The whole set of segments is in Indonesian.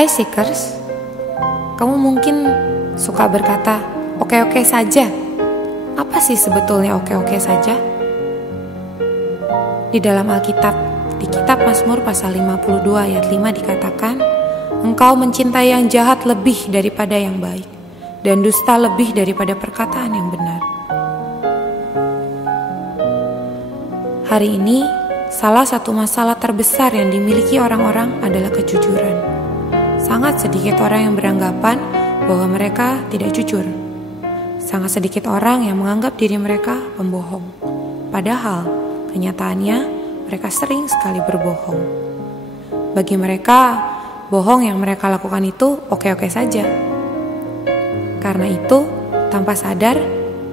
Hai Seekers, kamu mungkin suka berkata, oke-oke saja. Apa sih sebetulnya oke-oke saja? Di dalam Alkitab, di kitab Mazmur pasal 52 ayat 5 dikatakan, engkau mencintai yang jahat lebih daripada yang baik, dan dusta lebih daripada perkataan yang benar. Hari ini, salah satu masalah terbesar yang dimiliki orang-orang adalah kejujuran. Sangat sedikit orang yang beranggapan bahwa mereka tidak jujur. Sangat sedikit orang yang menganggap diri mereka pembohong. Padahal, kenyataannya mereka sering sekali berbohong. Bagi mereka, bohong yang mereka lakukan itu oke-oke saja. Karena itu, tanpa sadar,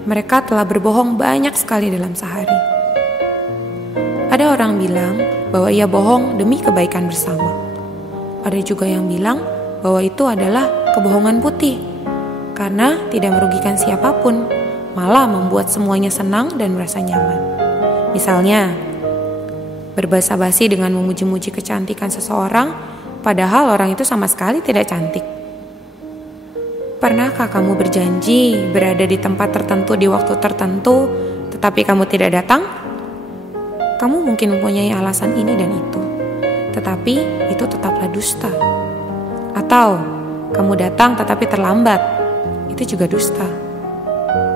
mereka telah berbohong banyak sekali dalam sehari. Ada orang bilang bahwa ia bohong demi kebaikan bersama. Ada juga yang bilang bahwa itu adalah kebohongan putih, karena tidak merugikan siapapun, malah membuat semuanya senang dan merasa nyaman. Misalnya, berbahasa basi dengan memuji-muji kecantikan seseorang, padahal orang itu sama sekali tidak cantik. Pernahkah kamu berjanji berada di tempat tertentu di waktu tertentu, tetapi kamu tidak datang? Kamu mungkin mempunyai alasan ini dan itu, tetapi itu tetaplah dusta. Atau kamu datang tetapi terlambat, itu juga dusta.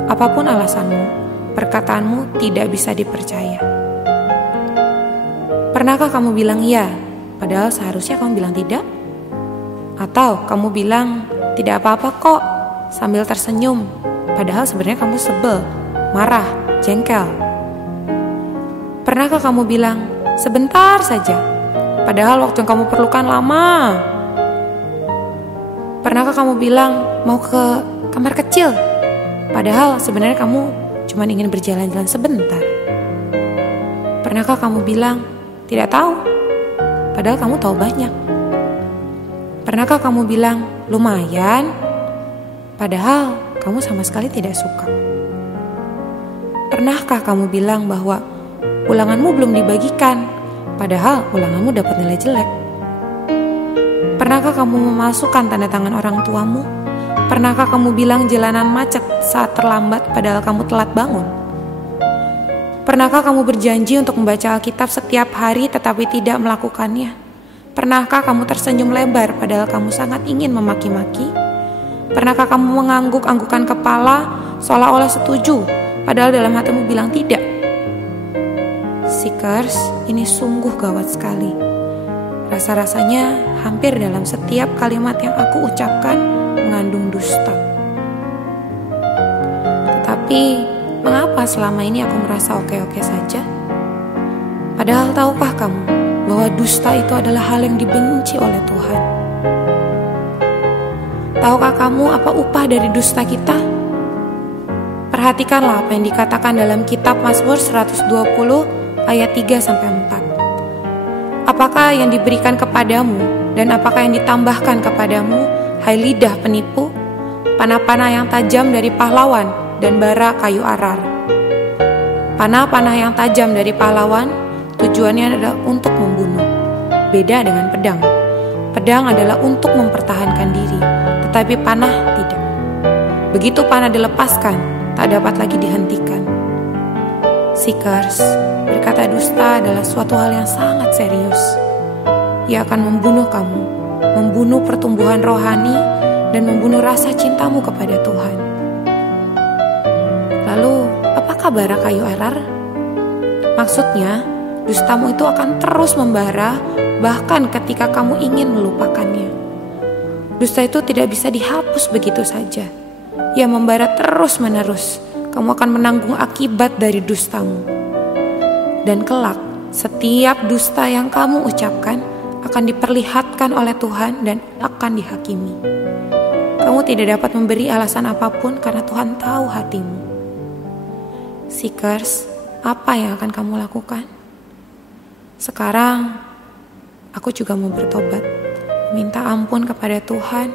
Apapun alasanmu, perkataanmu tidak bisa dipercaya. Pernahkah kamu bilang iya, padahal seharusnya kamu bilang tidak? Atau kamu bilang tidak apa-apa kok, sambil tersenyum, padahal sebenarnya kamu sebel, marah, jengkel. Pernahkah kamu bilang sebentar saja, padahal waktu yang kamu perlukan lama? Pernahkah kamu bilang mau ke kamar kecil, padahal sebenarnya kamu cuma ingin berjalan-jalan sebentar? Pernahkah kamu bilang tidak tahu, padahal kamu tahu banyak? Pernahkah kamu bilang lumayan, padahal kamu sama sekali tidak suka? Pernahkah kamu bilang bahwa ulanganmu belum dibagikan, padahal ulanganmu dapat nilai jelek? Pernahkah kamu memalsukan tanda tangan orang tuamu? Pernahkah kamu bilang jalanan macet saat terlambat padahal kamu telat bangun? Pernahkah kamu berjanji untuk membaca Alkitab setiap hari tetapi tidak melakukannya? Pernahkah kamu tersenyum lebar padahal kamu sangat ingin memaki-maki? Pernahkah kamu mengangguk-anggukan kepala seolah-olah setuju padahal dalam hatimu bilang tidak? Seekers, ini sungguh gawat sekali. Rasa-rasanya hampir dalam setiap kalimat yang aku ucapkan mengandung dusta. Tetapi, mengapa selama ini aku merasa oke-oke saja? Padahal tahukah kamu bahwa dusta itu adalah hal yang dibenci oleh Tuhan? Tahukah kamu apa upah dari dusta kita? Perhatikanlah apa yang dikatakan dalam kitab Mazmur 120 ayat 3-4. Apakah yang diberikan kepadamu dan apakah yang ditambahkan kepadamu, hai lidah penipu? Panah-panah yang tajam dari pahlawan dan bara kayu arar. Panah-panah yang tajam dari pahlawan tujuannya adalah untuk membunuh. Beda dengan pedang. Pedang adalah untuk mempertahankan diri, tetapi panah tidak. Begitu panah dilepaskan, tak dapat lagi dihentikan. Seekers, berkata dusta adalah suatu hal yang sangat serius. Ia akan membunuh kamu, membunuh pertumbuhan rohani, dan membunuh rasa cintamu kepada Tuhan. Lalu, apakah bara kayu arar? Maksudnya, dustamu itu akan terus membara, bahkan ketika kamu ingin melupakannya. Dusta itu tidak bisa dihapus begitu saja. Ia membara terus-menerus. Kamu akan menanggung akibat dari dustamu. Dan kelak, setiap dusta yang kamu ucapkan akan diperlihatkan oleh Tuhan dan akan dihakimi. Kamu tidak dapat memberi alasan apapun karena Tuhan tahu hatimu. Seekers, apa yang akan kamu lakukan? Sekarang, aku juga mau bertobat, minta ampun kepada Tuhan,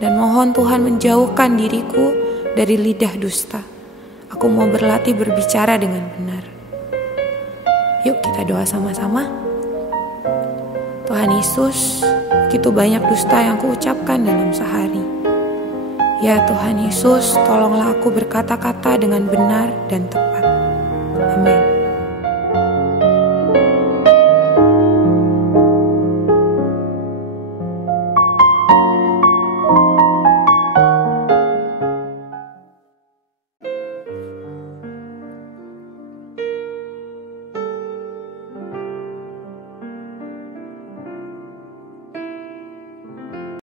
dan mohon Tuhan menjauhkan diriku dari lidah dusta. Aku mau berlatih berbicara dengan benar. Yuk kita doa sama-sama. Tuhan Yesus, begitu banyak dusta yang kuucapkan dalam sehari. Ya Tuhan Yesus, tolonglah aku berkata-kata dengan benar dan tepat.